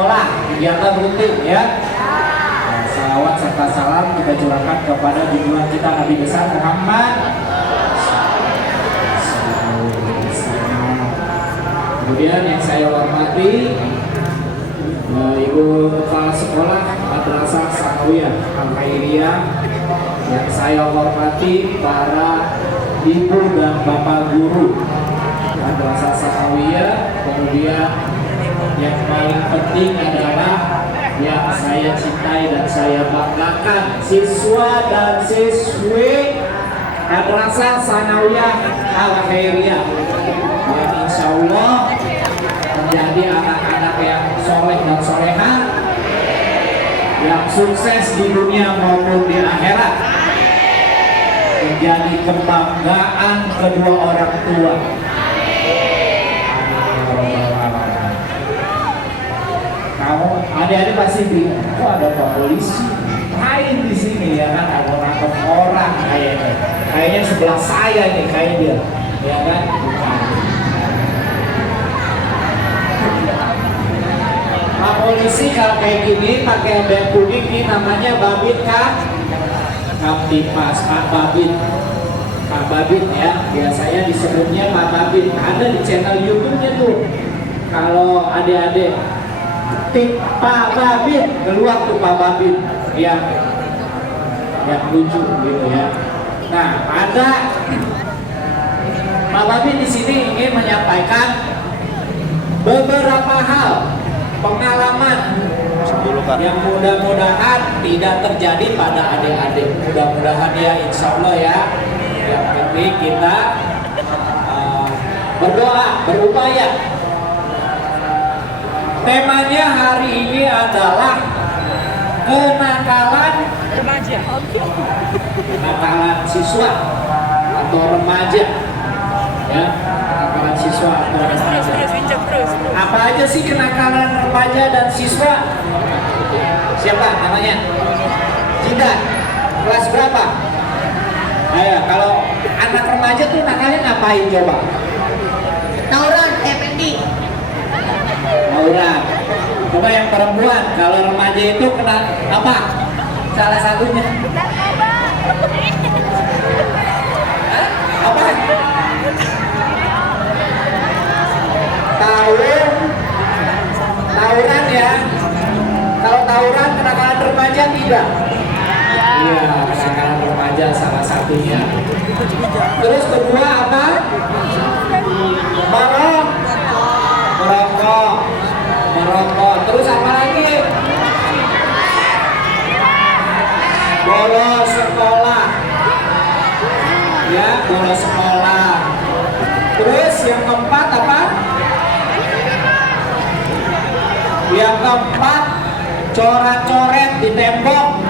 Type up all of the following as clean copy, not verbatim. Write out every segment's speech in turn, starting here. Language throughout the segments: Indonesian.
sekolah, kegiatan rutin ya. Salawat serta salam kita curahkan kepada junjungan kita Nabi besar Muhammad. Kemudian yang saya hormati Ibu Kepala Sekolah Madrasah Sanawiyah Al-Khairiyah, yang saya hormati para ibu dan bapak guru Madrasah Sanawiyah. Kemudian yang paling penting adalah yang saya cintai dan saya banggakan, siswa dan siswi Madrasah Sanawiyah Al-Khairiyah, yang insya Allah menjadi anak-anak yang soleh dan soleha, yang sukses di dunia maupun di akhirat, menjadi kebanggaan kedua orang tua. Kamu adik-adik pasti bingung, kok ada Pak Polisi main di sini ya kan, ada nangkep orang kayaknya sebelah saya nih kayak dia, ya kan? Bukan. Pak Polisi kalau kayak gini pakai band kuning ini namanya Babit kan? Kamtipas, Pak Babit. Pak Babit ya, biasanya disebutnya Pak Babit. Ada di channel YouTube-nya tuh. Kalau adik-adik ketik Pak Babit, keluar tuh Pak Babit yang lucu gitu ya. Nah, ada Pak Babit di sini ingin menyampaikan beberapa hal pengalaman yang mudah-mudahan tidak terjadi pada adik-adik. Mudah-mudahan ya, insya Allah ya. Yang penting kita berdoa, berupaya. Temanya hari ini adalah kenakalan remaja, kenakalan siswa atau remaja, ya, kenakalan siswa atau remaja. Apa aja sih kenakalan remaja dan siswa? Siapa namanya? Cinta. Kelas berapa? Ayo, kalau anak remaja tuh nakalnya ngapain coba? Tauran, FND. Tauran. Coba yang perempuan, kalau remaja itu kena apa? Salah satunya. Hah? Apa? Tauran ya. Kalau tauran kenakalan remaja tidak? Iya, kenakalan remaja salah satunya. Terus kedua apa? Merokok. Terus apa lagi? Bolos sekolah. Ya, bolos sekolah. Terus yang keempat apa? Yang keempat, coret-coret di tembok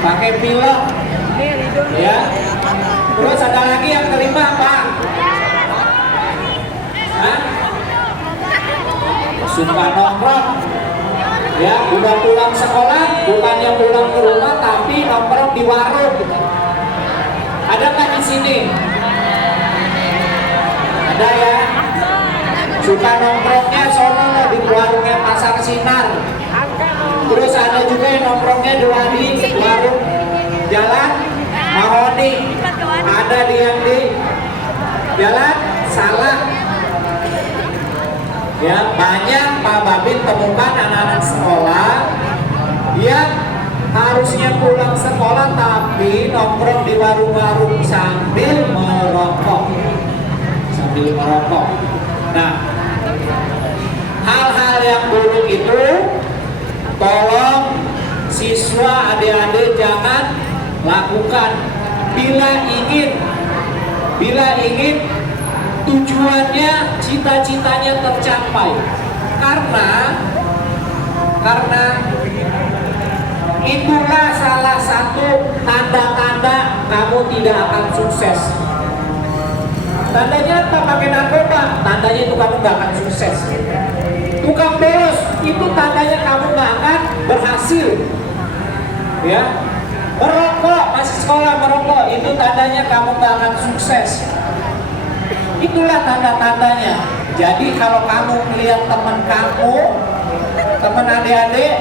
pakai pilok, ya. Terus ada lagi yang kelima apa? Hah? Suka nongkrong, ya. Udah pulang sekolah, bukannya pulang ke rumah tapi nongkrong di warung. Ada nggak di sini? Ada ya. Suka nongkrongnya sono di warungnya Pasar Sinar. Terus ada juga yang nongkrongnya di warung Jalan Mahoni. Ada yang di Jalan Salah. Ya, banyak Pak Babit temukan anak-anak sekolah yang harusnya pulang sekolah tapi nongkrong di warung-warung sambil merokok. Nah, hal-hal yang buruk itu tolong siswa adik-adik jangan lakukan bila ingin tujuannya, cita-citanya tercapai. Karena itulah salah satu tanda-tanda kamu tidak akan sukses. Tandanya apa? Pakai narkoba, tandanya itu kamu gak akan sukses. Tukang bolos, itu tandanya kamu gak akan berhasil. Ya, merokok, masih sekolah merokok, itu tandanya kamu gak akan sukses. Itulah tanda-tandanya. Jadi kalau kamu melihat teman kamu teman adik-adik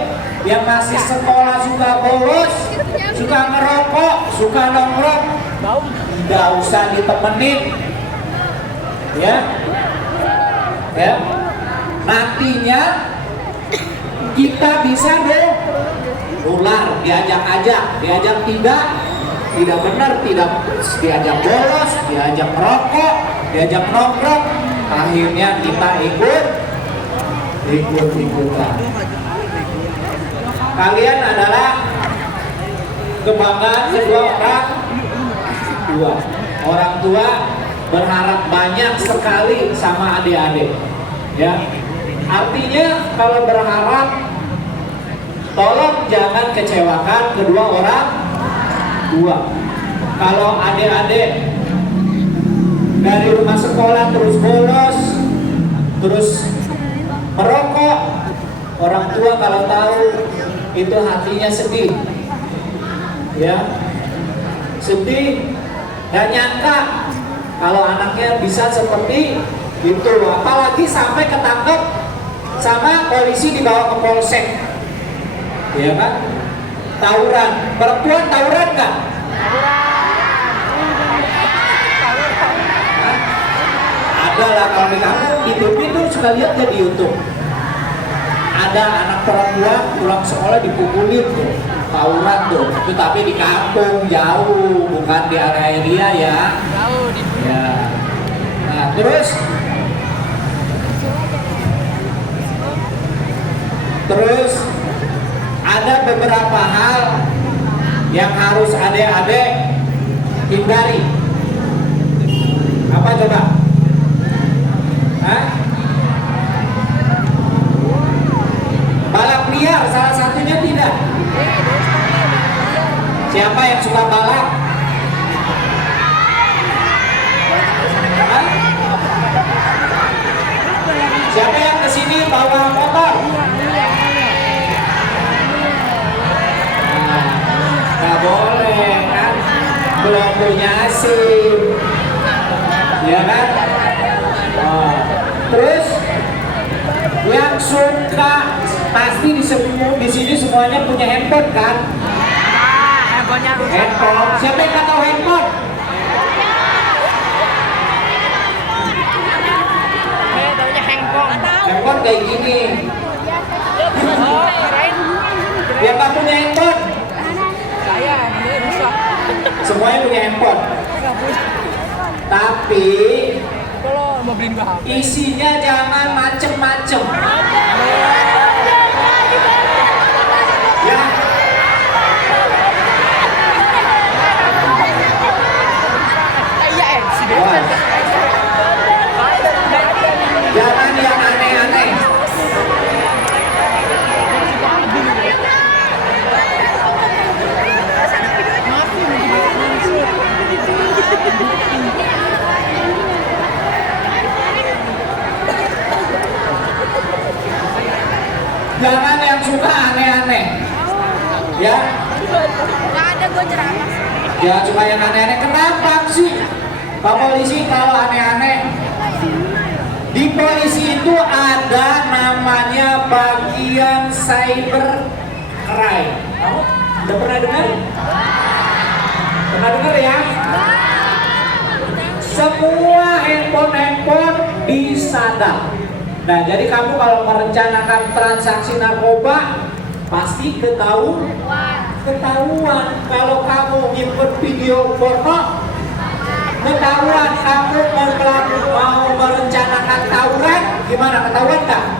yang masih sekolah suka bolos, suka ngerokok, suka nongkrong, nggak usah ditemenin, ya, ya. Nantinya kita bisa deh ular, diajak tidak benar, tidak diajak bolos, diajak merokok, diajak nongkrong, akhirnya kita ikut-ikutan. Kalian adalah kebanggaan kedua orang tua berharap banyak sekali sama adik-adik, ya. Artinya kalau berharap, tolong jangan kecewakan kedua orang tua. Kalau adik-adik dari rumah sekolah terus bolos, terus merokok, orang tua kalau tahu itu hatinya sedih, ya, sedih. Gak nyangka kalau anaknya bisa seperti itu, apalagi sampai ketangkep sama polisi dibawa ke polsek, ya kan? Tawuran, perempuan tawuran nggak? Ada lah, kalau di kamu di TV itu suka lihat ya di YouTube. Ada anak perempuan pulang sekolah dipukulin tuh, tawuran tuh. Itu tapi di kampung jauh, bukan di area dia ya. Jauh di. Ya. Nah terus ada beberapa hal yang harus adik-adik hindari. Apa coba? Hah? Balap liar salah satunya tidak. Siapa yang suka balap? Hah? Siapa yang kesini bawa motor? Nggak boleh kan, belum punya SIM, ya kan? Oh. Terus yang suka pasti di sini semuanya punya handphone kan? Handphone. Siapa yang nggak tahu handphone? Handphone kayak gini. Yang nggak punya handphone? Semuanya punya handphone. Tapi isinya jangan macem-macem. Ya. Wah. Jangan yang aneh-aneh. Jangan yang suka aneh-aneh, ya. Nggak ada, gue ceramah. Jangan suka yang aneh-aneh. Kenapa sih Pak Polisi kalau aneh-aneh? Di polisi itu ada namanya bagian cyber crime. Kamu udah pernah dengar? Pernah dengar ya? Semua handphone disadap. Nah, jadi kamu kalau merencanakan transaksi narkoba pasti ketahuan. Kalau kamu nyimpen video porno, ketahuan. Kamu mau merencanakan tawuran, gimana, ketahuan nggak?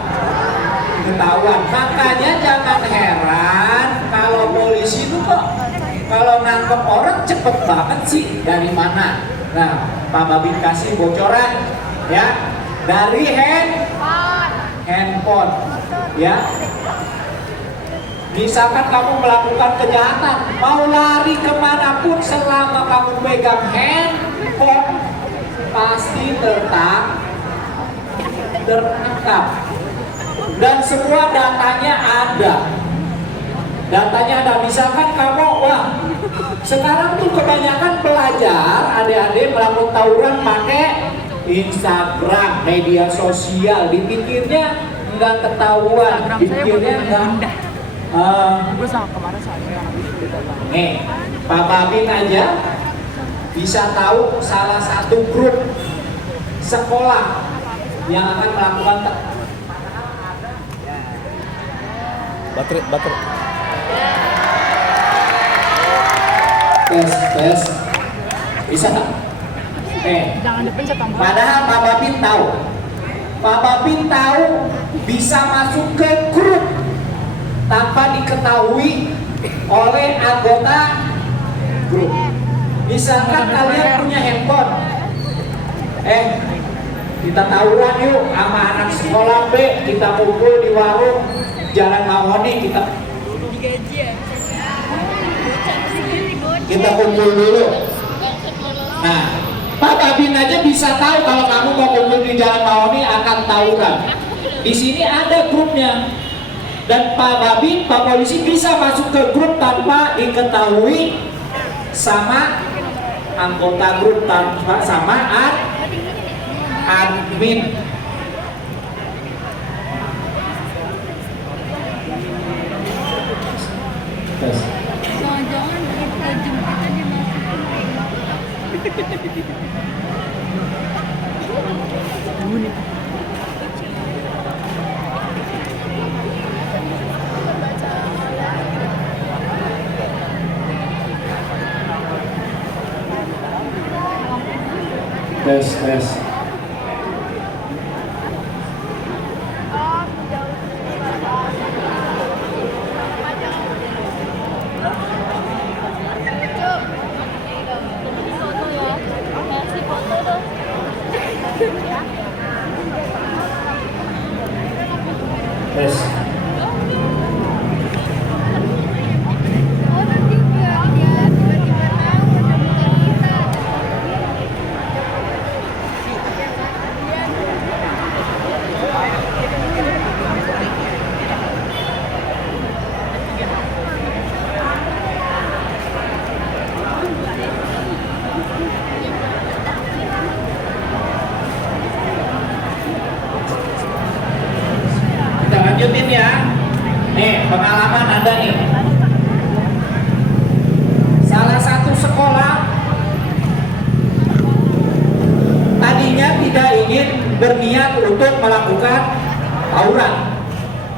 Ketahuan. Makanya jangan heran kalau polisi itu kok kalau nangkep orang cepet banget sih. Dari mana? Nah, Pak Babin kasih bocoran ya, dari handphone, ya. Misalkan kamu melakukan kejahatan, mau lari kemanapun selama kamu pegang handphone pasti tertangkap. Dan semua datanya ada. Misalkan kamu, sekarang tuh kebanyakan pelajar, adik-adik melakukan tawuran pakai Instagram, media sosial, dipikirnya nggak ketahuan, pikirnya nggak. Gue sama kemarin soalnya. Nih, Pak Babin aja bisa tahu salah satu grup sekolah yang akan melakukan baterai. tes bisa nggak? Jangan dipencet tombol. Padahal Pak Babin tahu bisa masuk ke grup tanpa diketahui oleh anggota grup. Misalkan kalian punya handphone, kita tawuran yuk sama anak sekolah B, kita kumpul di warung Jalan Mahoni, kita kumpul dulu. Nah, Pak Babin aja bisa tahu kalau kamu mau kumpul di Jalan Mahoni akan tawuran. Di sini ada grupnya. Dan Pak Babin, Pak Polisi bisa masuk ke grup tanpa diketahui sama anggota grup, tanpa sama admin. Tes. Jangan-jangan kita jemputnya dimasukin. Tes. Tes. Kita lanjutin ya. Nih, pengalaman ada nih. Salah satu sekolah tadinya tidak ingin berniat untuk melakukan tawuran.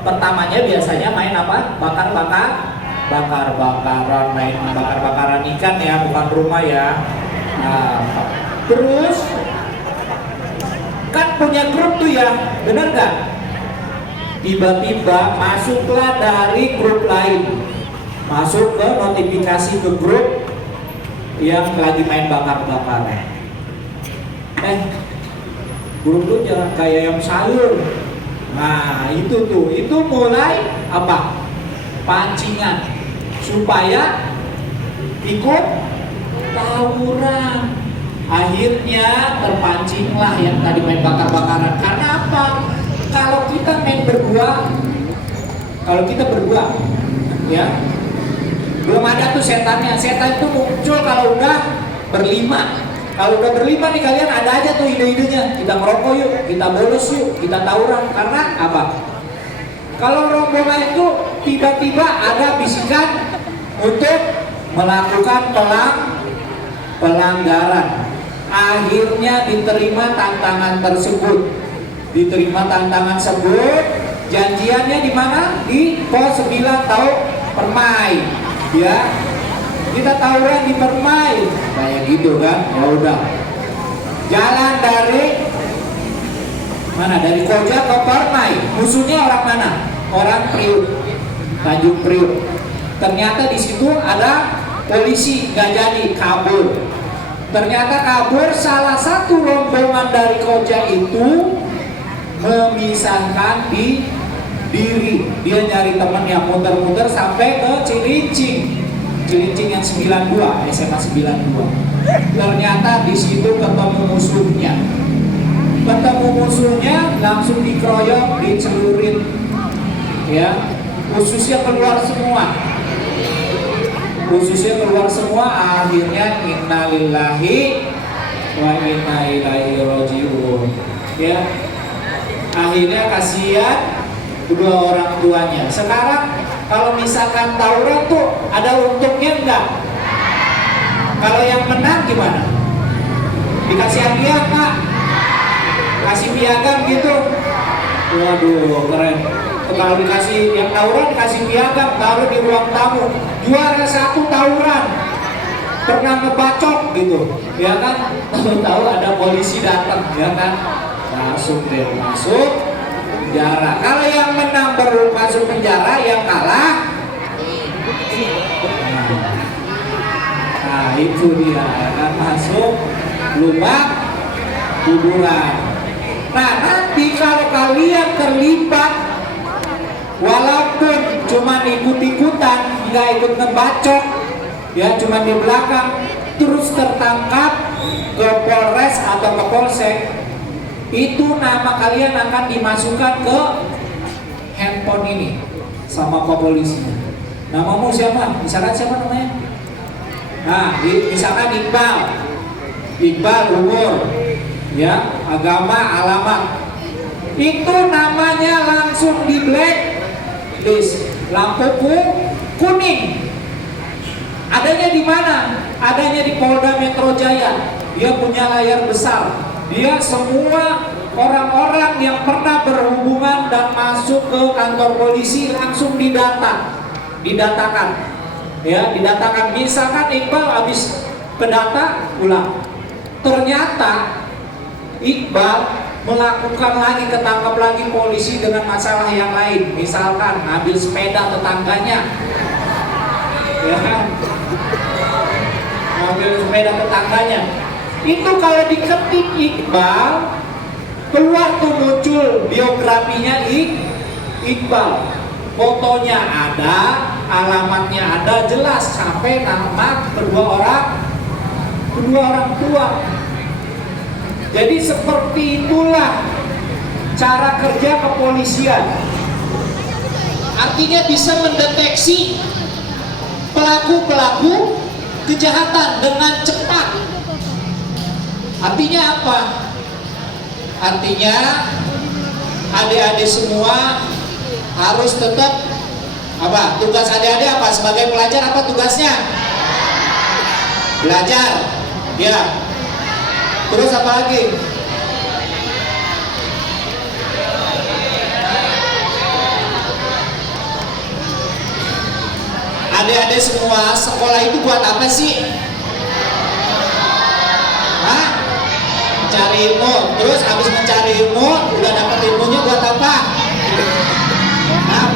Pertamanya biasanya main apa? Bakar-bakaran, main bakar-bakaran ikan ya, bukan rumah ya. Nah, terus kan punya grup tuh ya, bener gak? Tiba-tiba masuklah dari grup lain, masuk ke notifikasi ke grup yang lagi main bakar-bakaran. Grup lu jangan kayak yang sayur. Nah itu mulai apa? Pancingan supaya ikut tawuran. Akhirnya terpancinglah yang tadi main bakar-bakaran. Karena apa? Kalau kita main berdua, ya belum ada tuh setannya. Setan itu muncul kalau udah berlima. Kalau udah berlima nih kalian ada aja tuh ide-idenya. Kita ngerokok yuk, kita bolos yuk, kita tawuran. Karena apa? Kalau rombongan itu tiba-tiba ada bisikan untuk melakukan pelanggaran. Akhirnya diterima tantangan tersebut. Janjiannya di mana? Di pos 9 tahu Permai, ya. Kita tawuran di Permai, kayak gitu kan? Ya udah. Jalan dari mana? Dari Koja ke Permai. Musuhnya orang mana? Orang Priuk, Tanjung Priuk. Ternyata di situ ada polisi, nggak jadi, kabur. Ternyata kabur. Salah satu rombongan dari Koja itu memisahkan diri. Dia nyari temennya, muter-muter sampai ke Cilincing yang 92, SMA 92. Ternyata di situ ketemu musuhnya, langsung dikeroyok, dicelurin, ya, ususnya keluar semua. Akhirnya innalillahi wa inna ilaihi rajiun, ya. Akhirnya kasihan kedua orang tuanya. Sekarang kalau misalkan tawuran tuh ada untungnya enggak? Kalau yang menang gimana? Dikasih hadiah Kak? Kasih piagam gitu? Waduh, keren. Kalau dikasih yang tawuran dikasih piagam, taruh di ruang tamu. Juara 1 tawuran, pernah ngebacok gitu, ya kan? Tahu ada polisi datang, ya kan? Langsung deh masuk penjara. Kalau yang menang baru masuk penjara, yang kalah, nah itu dia, ya kan? Masuk lubang hiburan. Nah nanti kalau kalian terlibat, walaupun cuma ikut-ikutan, nggak ikut ngebacok, ya cuma di belakang, terus tertangkap ke Polres atau ke Polsek, itu nama kalian akan dimasukkan ke handphone ini sama Pak Polisinya. Namamu siapa? Misalkan siapa namanya? Nah, misalkan Iqbal umur, ya, agama, alamat. Itu namanya langsung di blacklist, lampu kuning. Adanya di mana? Adanya di Polda Metro Jaya. Dia punya layar besar. Dia semua orang-orang yang pernah berhubungan dan masuk ke kantor polisi langsung didatakan. Ya, didatakan. Misalkan Iqbal habis ke data, pulang. Ternyata Iqbal melakukan lagi, ketangkap lagi polisi dengan masalah yang lain. Misalkan ngambil sepeda tetangganya, ya kan? Ngambil sepeda tetangganya. Itu kalau diketik Iqbal, keluar tuh muncul biografinya Iqbal. Fotonya ada, alamatnya ada, jelas sampai nama kedua orang tua. Jadi seperti itulah cara kerja kepolisian. Artinya bisa mendeteksi pelaku-pelaku kejahatan dengan cepat. Artinya apa? Artinya adik-adik semua harus tetap apa? Tugas adik-adik apa? Sebagai pelajar apa tugasnya? Belajar. Ya. Terus apa lagi? Adik-adik semua, sekolah itu buat apa sih? Hah? Mencari ilmu. Terus habis mencari ilmu, udah dapat ilmunya buat apa? Hah?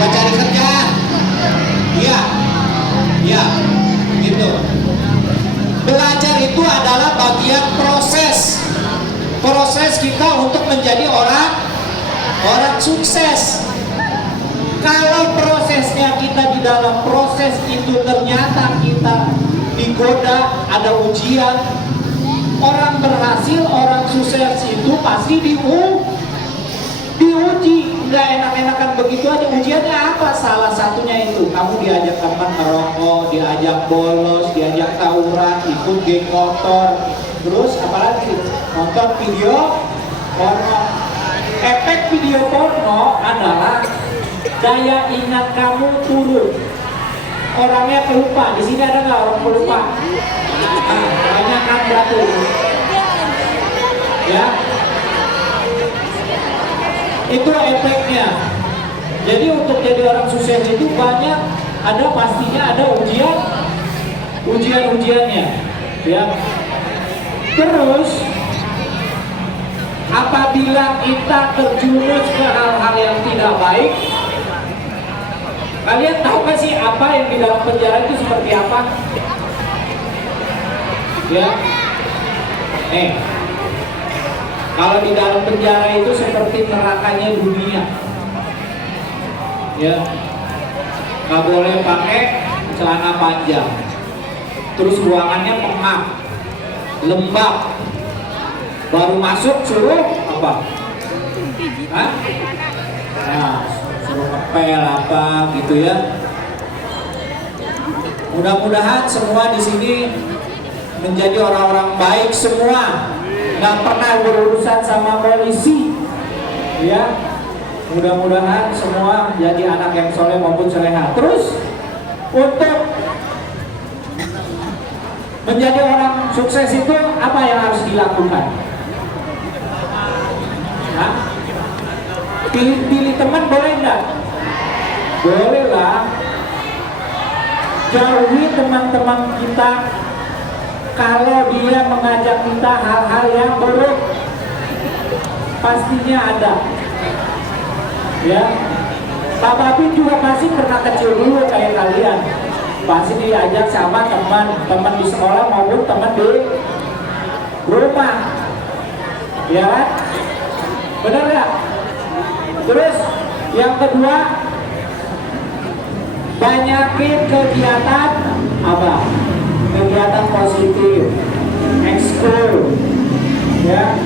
Buat cari kerjaan. Iya. Iya. Gitu. Belajar itu adalah bagian proses kita untuk menjadi orang sukses. Kalau prosesnya kita di dalam proses itu ternyata kita digoda, ada ujian, orang berhasil, orang sukses itu pasti diuji. Nggak enak-enakan begitu aja. Ujiannya apa? Salah satunya itu kamu diajak teman merokok, diajak bolos, diajak tawuran, ikut geng motor, terus apalagi nonton video porno. Efek video porno adalah daya ingat kamu turun, orangnya pelupa. Di sini ada nggak orang pelupa? Nah, banyak kan berarti, ya. Itu efeknya. Jadi untuk jadi orang sukses itu banyak, ada pastinya ada ujiannya, ya. Terus apabila kita terjerumus ke hal-hal yang tidak baik, kalian tahu gak sih apa yang di dalam penjara itu seperti apa? Ya, kalau di dalam penjara itu seperti nerakanya dunia. Ya, nggak boleh pakai celana panjang. Terus ruangannya pengap, lembab. Baru masuk suruh apa? Hah? Nah, suruh ngepel apa gitu ya. Mudah-mudahan semua di sini menjadi orang-orang baik semua, nggak pernah berurusan sama polisi, ya. Mudah-mudahan semua jadi anak yang soleh maupun soleha. Terus untuk menjadi orang sukses itu apa yang harus dilakukan? Hah? Pilih teman boleh nggak? Boleh lah. Jauhi teman-teman kita kalau dia mengajak kita hal-hal yang buruk. Pastinya ada. Ya, Pak Babi juga pasti pernah kecil dulu kayak kalian. Pasti diajak sama teman di sekolah maupun teman di rumah. Ya kan? Benar nggak? Terus yang kedua, banyakin kegiatan apa? Kegiatan positif, ekskul. Ya,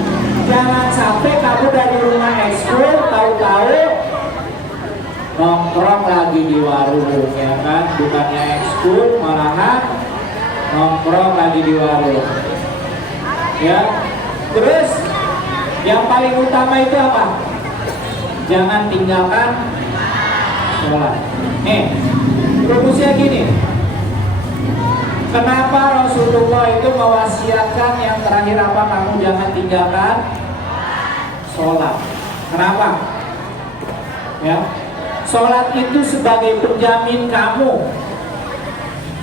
jangan sampai kamu dari rumah ekskul tahu-tahu nongkrong lagi di warung, ya kan? Bukannya ekskul, malahan nongkrong lagi di warung. Ya, terus yang paling utama itu apa? Jangan tinggalkan sholat. Nih, rumusnya gini. Kenapa Rasulullah itu mewasiatkan yang terakhir apa? Kamu jangan tinggalkan sholat. Kenapa? Ya, sholat itu sebagai penjamin kamu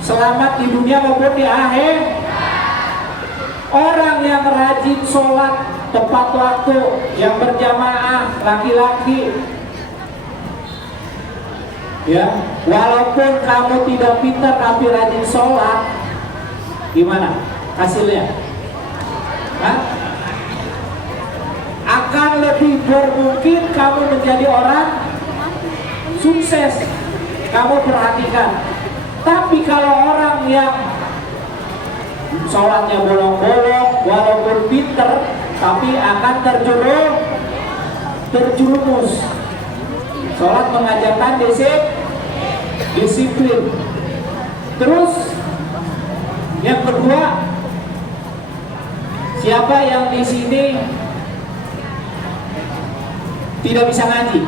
selamat di dunia maupun di akhir. Orang yang rajin sholat tepat waktu, yang berjamaah, laki-laki, ya, walaupun kamu tidak pintar tapi rajin sholat, gimana hasilnya? Hah? Akan lebih bermungkin kamu menjadi orang sukses. Kamu perhatikan. Tapi kalau orang yang sholatnya bolong-bolong, walaupun pinter, tapi akan terjerumus. Sholat mengajarkan disiplin. Terus yang kedua, siapa yang di sini tidak bisa ngaji?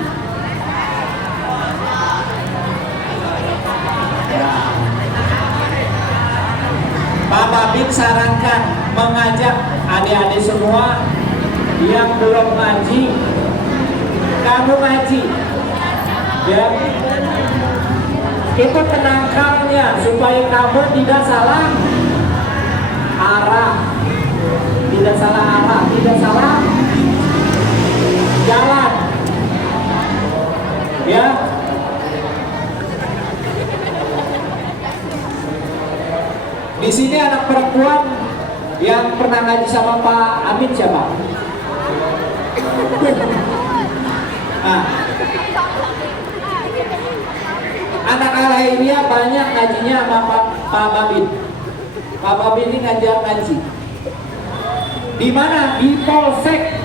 Pak Babin sarankan mengajak adik-adik semua yang belum ngaji, kamu ngaji, ya. Itu penangkalnya supaya kamu tidak salah arah, tidak salah jalan, ya. Di sini anak perempuan yang pernah ngaji sama Pak Amin siapa? Nah, anak Al-Hairiyah banyak ngajinya sama Pak Babin. Pak Babin ini ngaji. Di mana? Di Polsek.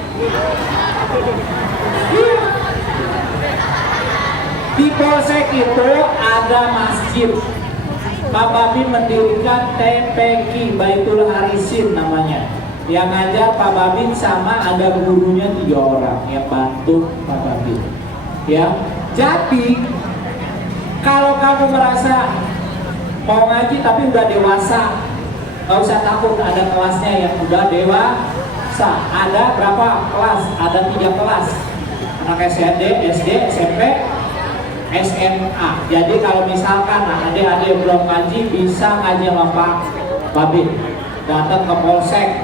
Di Polsek itu ada masjid. Pak Babin mendirikan TPQ Baitul Harisin namanya. Yang ngajar Pak Babin sama ada gurunya 3 orang yang bantu Pak Babin. Ya, jadi kalau kamu merasa mau ngaji tapi udah dewasa, nggak usah takut, ada kelasnya yang udah dewasa. Ada berapa kelas? Ada 3 kelas. Anak SD, SMP, SMA. Jadi kalau misalkan adik-adik belum ngaji, bisa ngaji sama Pak Babin. Datang ke Polsek,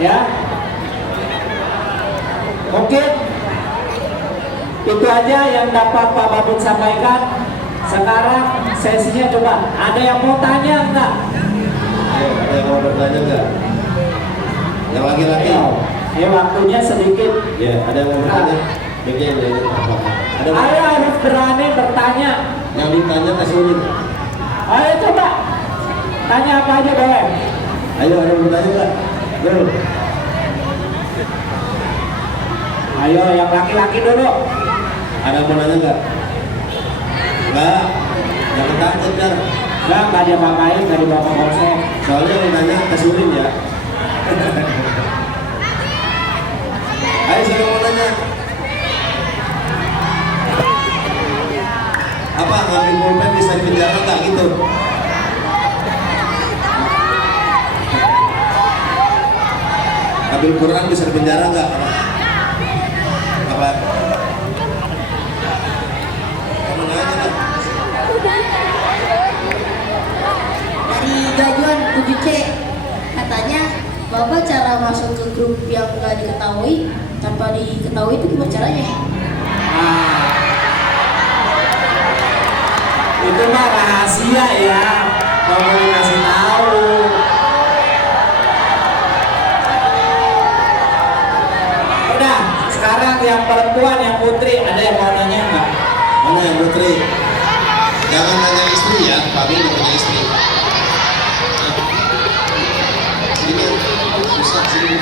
ya. Mungkin itu aja yang dapat Pak Babin sampaikan. Sekarang sesinya coba. Ada yang mau tanya enggak? Ada yang mau bertanya enggak? Yang laki-laki? Ya, waktunya sedikit. Ya, ada yang mau bertanya? Begini, ada Ayo harus berani bertanya. yang ditanya kasih unit. Ayo coba. Tanya apa aja boleh. Ayo, ada yang bertanya enggak? Go. Ayo yang laki-laki dulu. Ada yang mau nanya enggak? Enggak. Jangan takut, Jar. Enggak ada apa-apain dari Bapak Polsek. Soalnya yang nanya kasih unit ya. Ayo, siapa mau nanya? Apa ngambil pulpen bisa di penjara nggak gitu? Ngambil Quran bisa di penjara nggak? Apa? Kamu nanya lah. Dari gajuan 7C katanya Bapak cara masuk ke grup yang nggak diketahui tanpa diketahui itu gimana caranya? Ah, itu mah rahasia ya, nggak boleh kasih tahu. Udah, sekarang yang perempuan, yang putri, ada yang mau nanya nggak? Mana yang putri? Jangan nanya istri ya, Pak Bin udah punya istri. Sini, susah sini.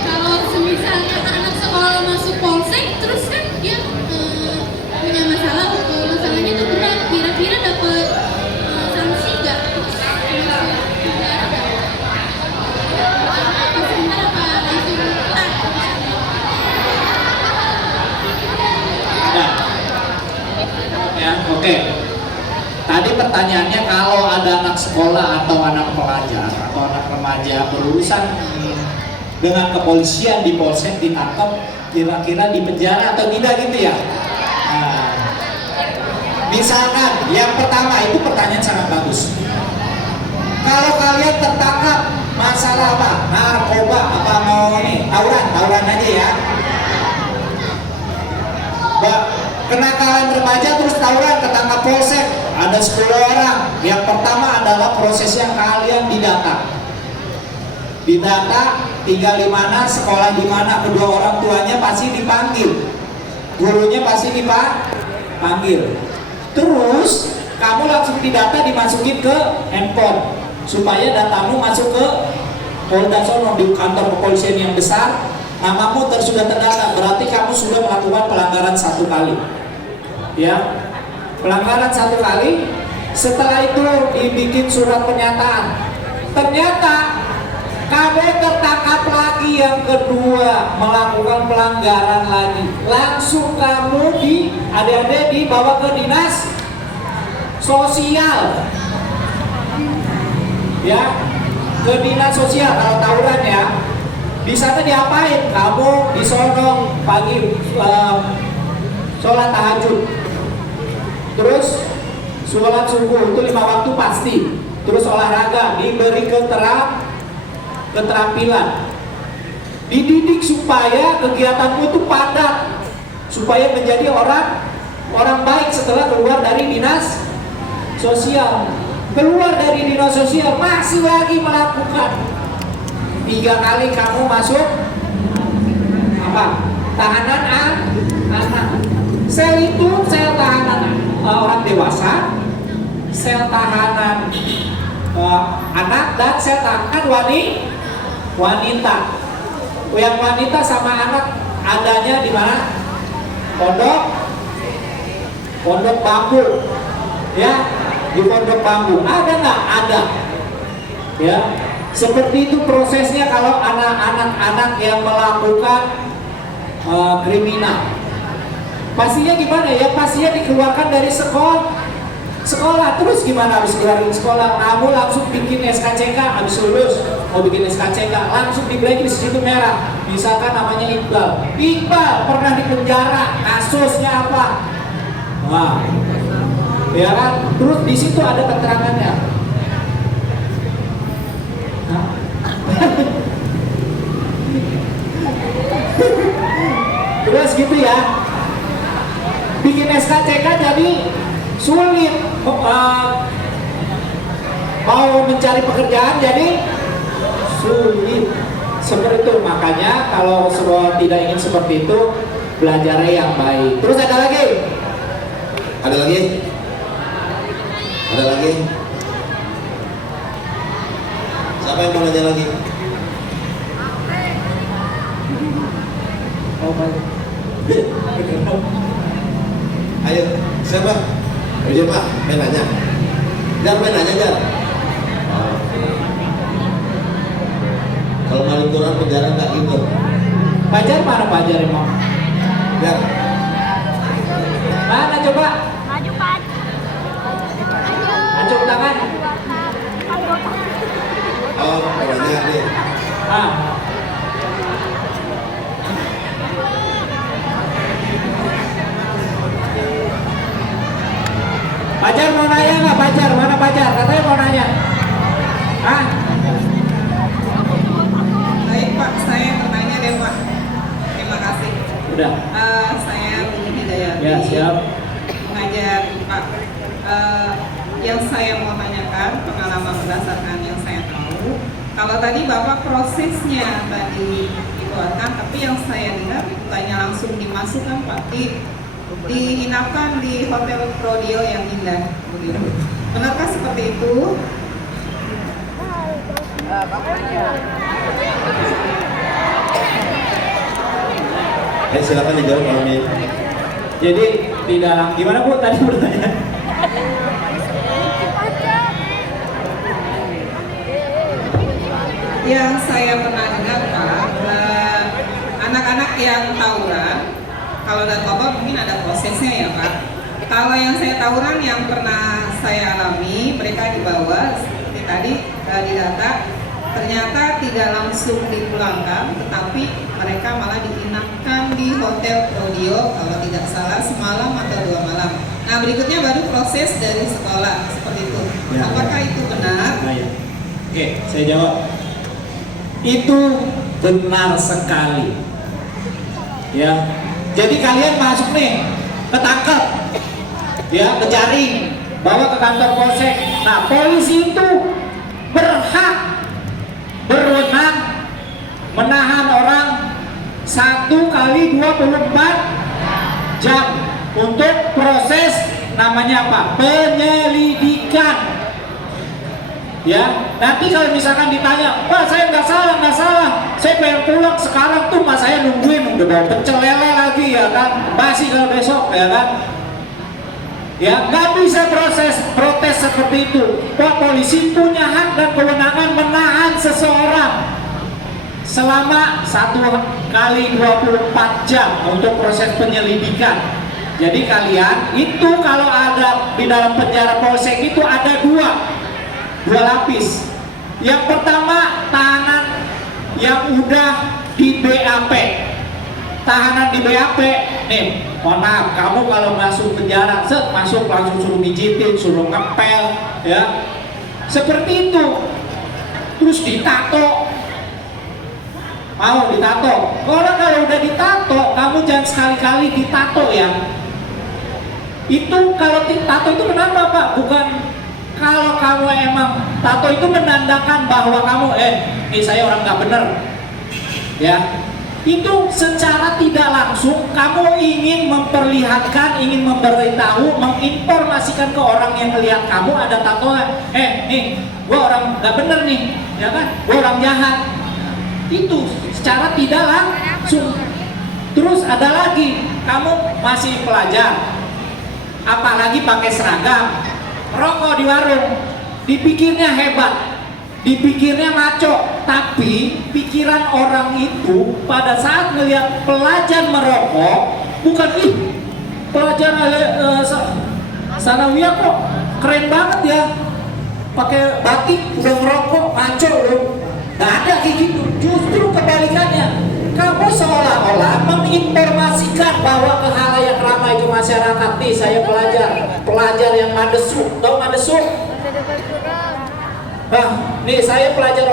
Kalau semisalnya anak sekolah masuk polsek terus kan dia punya masalah, masalahnya tuh berat, kira-kira dapat sanksi nggak? Terus masuk penjara nggak? Apa sebentar apa langsung keluar misalnya? Nah, ya, oke. Tadi pertanyaannya kalau ada anak sekolah atau anak pelajar atau anak remaja berurusan dengan kepolisian di polsek ditangkap, kira-kira di penjara atau tidak gitu ya? Nah, misalkan yang pertama itu pertanyaan sangat bagus. Kalau kalian tertangkap masalah apa? Narkoba apa mau ini? Tawuran aja ya. Kenakalan remaja terus tawuran ketangkap polsek, ada 10 orang. Yang pertama adalah prosesnya kalian didata, tinggal di mana, sekolah di mana, kedua orang tuanya pasti dipanggil, gurunya pasti dipanggil. Terus kamu langsung didata, dimasukin ke handphone supaya datamu masuk ke Polda Sono, di kantor kepolisian yang besar. Namamu sudah terdata, berarti kamu sudah melakukan pelanggaran 1 kali. Ya, pelanggaran 1 kali. Setelah itu dibikin surat pernyataan. Ternyata kamu tertangkap lagi yang kedua melakukan pelanggaran lagi. Langsung kamu adik-adik dibawa ke dinas sosial. Ya, ke dinas sosial kalau tawuran ya. Di sana diapain? Kamu disonong pagi sholat tahajud, terus sholat subuh itu 5 waktu pasti, terus olahraga, diberi keterampilan, dididik supaya kegiatanmu itu padat, supaya menjadi orang baik setelah keluar dari dinas sosial. Keluar dari dinas sosial masih lagi melakukan 3 kali kamu masuk apa? Tahanan anak. Sel itu sel tahanan orang dewasa, sel tahanan anak, dan sel tahanan wanita. Yang wanita sama anak adanya di mana? Pondok bambu. Ya, di pondok bambu. Ada nggak? Ada. Ya. Seperti itu prosesnya kalau anak-anak yang melakukan kriminal. Pastinya gimana ya? Pastinya dikeluarkan dari sekolah. Terus gimana habis keluar dari sekolah? Kamu langsung bikin SKCK, habis lulus mau bikin SKCK, langsung di blacklist, situ merah. Misalkan namanya Iqbal pernah di penjara, kasusnya apa? Wah, ya kan? Terus di situ ada keterangannya. Terus gitu ya, bikin SKCK jadi sulit, mau mencari pekerjaan jadi sulit. Seperti itu, makanya kalau tidak ingin seperti itu, belajarnya yang baik. Terus ada lagi? Ada lagi? Ada lagi? Siapa yang mau nanya lagi? Oh, baik. Ayo, siapa? Iya Pak, main nanya. Jar, main nanya Jar. Kalau maling Quran penjara nggak gitu. Pajar mana pajar emang? Jar, Mana coba? Maju Pak. Acung tangan. oh nanya nih. Ah. Pajar mau nanya nggak? Pajar mana Pajar? Katanya mau nanya. Ah, Baik Pak, saya bertanya deh Pak. Terima kasih. udah. Saya Bumi Hidayati. Ya siap. Mengajar Pak. Yang saya mau tanyakan pengalaman berdasarkan yang saya tahu. Kalau tadi Bapak prosesnya tadi dikeluarkan, tapi yang saya dengar bukannya langsung dimasukkan Pak, diinapkan di hotel Prodeo yang indah begitu. Benarkah seperti itu? Silakan dijawab Pak Amin. Jadi tidak gimana Bu tadi bertanya? Yang saya pernah dengar Pak, anak-anak yang tawuran, kalau dari Bapak mungkin ada prosesnya ya Pak. Kalau yang saya tawuran yang pernah saya alami, mereka dibawa seperti tadi didata, ternyata tidak langsung dipulangkan, tetapi mereka malah diinapkan di hotel Prodeo kalau tidak salah semalam atau 2 malam. Nah berikutnya baru proses dari sekolah seperti itu. Ya, Apakah ya. itu benar? Nah, ya. Oke, saya jawab. Itu benar sekali. Ya. Jadi kalian masuk nih, ketangkep, ya, kejaring, bawa ke kantor polsek. Nah, polisi itu berhak, berwenang menahan orang 1 kali 24 jam untuk proses namanya apa? Penyelidikan. Ya, nanti kalau misalkan ditanya, Pak saya nggak salah, saya pengen pulang sekarang tuh, mas saya nungguin udah bawa pecel lele lagi ya kan, basi kalau besok ya kan, ya nggak bisa protes seperti itu. Pak polisi punya hak dan kewenangan menahan seseorang selama 1 kali 24 jam untuk proses penyelidikan. Jadi kalian itu kalau ada di dalam penjara polsek itu ada dua lapis. Yang pertama tahanan yang udah di BAP. Tahanan di BAP, nih, mohon maaf, kamu kalau masuk penjara, masuk langsung suruh mijitin, suruh ngepel, ya, seperti itu. Terus ditato, mau ditato. Kalau udah ditato, kamu jangan sekali-kali ditato ya. Itu kalau tato itu kenapa Pak? Bukan kalau kamu emang tato itu menandakan bahwa kamu ini saya orang nggak bener, ya. Itu secara tidak langsung kamu ingin memperlihatkan, ingin memberitahu, menginformasikan ke orang yang melihat kamu ada tatoan. Nih, gua orang nggak bener nih, ya kan? Gua orang jahat. Itu secara tidak langsung. Terus ada lagi, kamu masih pelajar, apalagi pakai seragam, rokok di warung, dipikirnya hebat, dipikirnya maco, tapi pikiran orang itu pada saat melihat pelajar merokok, bukan pelajar sanawiyah kok keren banget ya, pakai batik udah merokok, maco loh. Nggak ada kayak gitu, justru kebalikannya. Kamu seolah-olah menginformasikan bahwa ke halayak ramai ke masyarakat, nih saya pelajar yang madesuk, tau madesuk? Nah, nih saya pelajar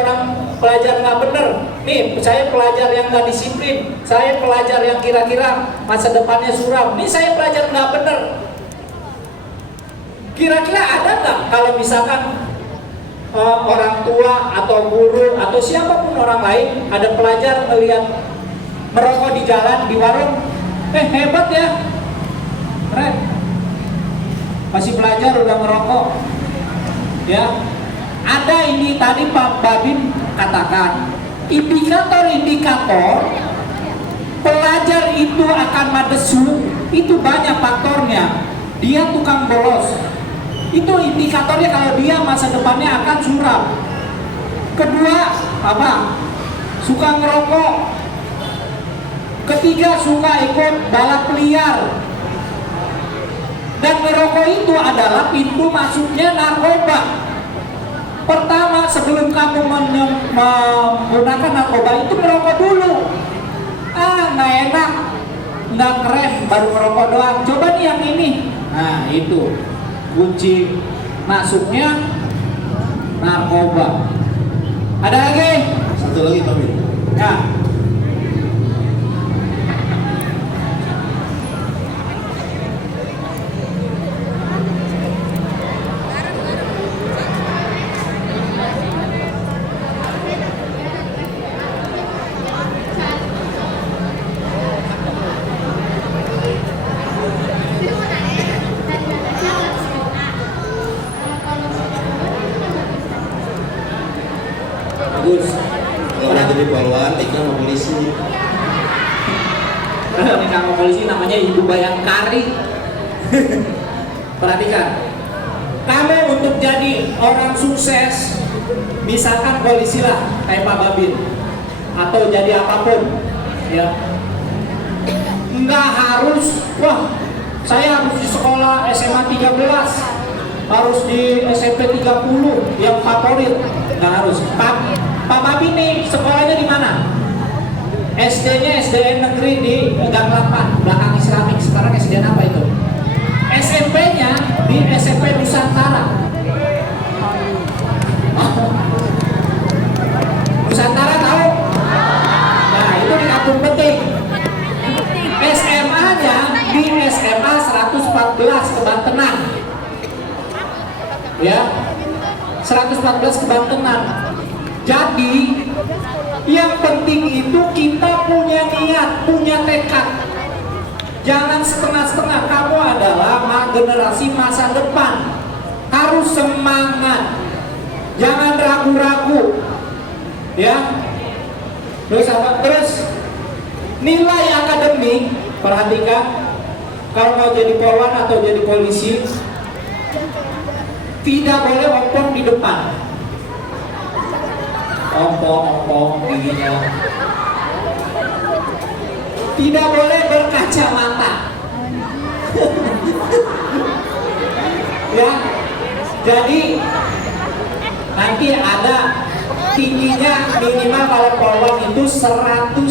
nggak bener, nih saya pelajar yang nggak disiplin, saya pelajar yang kira-kira masa depannya suram, nih saya pelajar nggak bener. Kira-kira ada nggak kalau misalkan orang tua atau guru atau siapapun orang lain ada pelajar melihat merokok di jalan, di warung, hebat ya, keren, masih belajar udah merokok, ya. Ada ini tadi Pak Babin katakan, indikator-indikator pelajar itu akan madesu, itu banyak faktornya. Dia tukang bolos, Itu indikatornya kalau dia masa depannya akan suram. Kedua, apa? Suka ngerokok. Ketiga, suka ikut balap liar. Dan ngerokok itu adalah pintu masuknya narkoba. Pertama, sebelum kamu menggunakan narkoba itu merokok dulu. Nggak enak, nggak keren, baru merokok doang. Coba nih yang ini. Nah, itu kunci masuknya narkoba. Ada lagi? Satu lagi Pak Min. Ya. Bagus. Kalau mau jadi polwan, nikah sama polisi. Nikah sama polisi namanya Ibu Bayangkari. Perhatikan, kamu untuk jadi orang sukses, misalkan polisi lah, kayak Pak Babin, atau jadi apapun, ya. Nggak harus, wah, saya harus di sekolah SMA 13, harus di SMP 30 yang favorit, nggak harus. Pak Babin nih sekolahnya di mana? SD-nya SDN Negeri di Gang 8, belakang Islamik. Sekarang SDN apa itu? SMP-nya di SMP Nusantara. Nusantara tahu? Nah, itu di Kampung Peting. SMA-nya di SMA 114 Kebantenan. Ya, 114 Kebantenan. Jadi yang penting itu kita punya niat, punya tekad. Jangan setengah-setengah. Kamu adalah generasi masa depan. Harus semangat. Jangan ragu-ragu. Ya. Terus nilai akademik, perhatikan. Kalau mau jadi polwan atau jadi polisi, tidak boleh ompong di depan. Ompong giginya. Tidak boleh berkacamata. Ya. Jadi nanti ada tingginya minimal kalau polwan itu 154.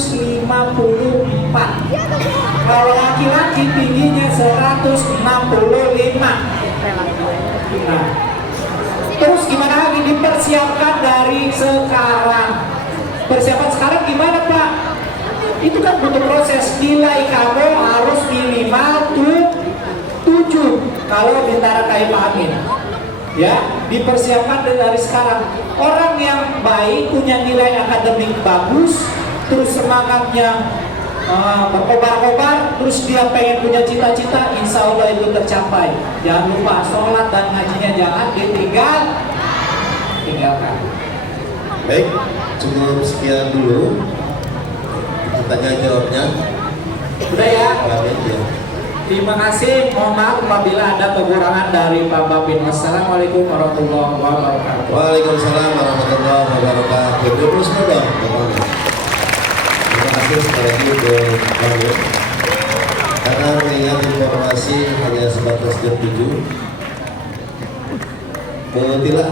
Kalau laki-laki tingginya 165. Nah, terus gimana lagi? Dipersiapkan dari sekarang. Persiapan sekarang gimana Pak? Itu kan butuh proses. Nilai kamu harus minimal 7 kalau Bintara KIP Amin. Ya, dipersiapkan dari sekarang. Orang yang baik, punya nilai akademik bagus, terus semangatnya berkobar-kobar, terus dia pengen punya cita-cita, insya Allah itu tercapai. Jangan lupa sholat dan ngajinya jangan tinggalkan. Baik, cukup sekian dulu tanya jawabnya. Udah ya. Pak Min, ya. Terima kasih. Mohon maaf apabila ada kekurangan dari Pak Babin. Wassalamualaikum warahmatullahi wabarakatuh. Waalaikumsalam warahmatullahi wabarakatuh. Terima kasih. Terima kasih sekali lagi untuk Pak Min. Karena mengingat informasi hanya sebatas jam 7. Tidak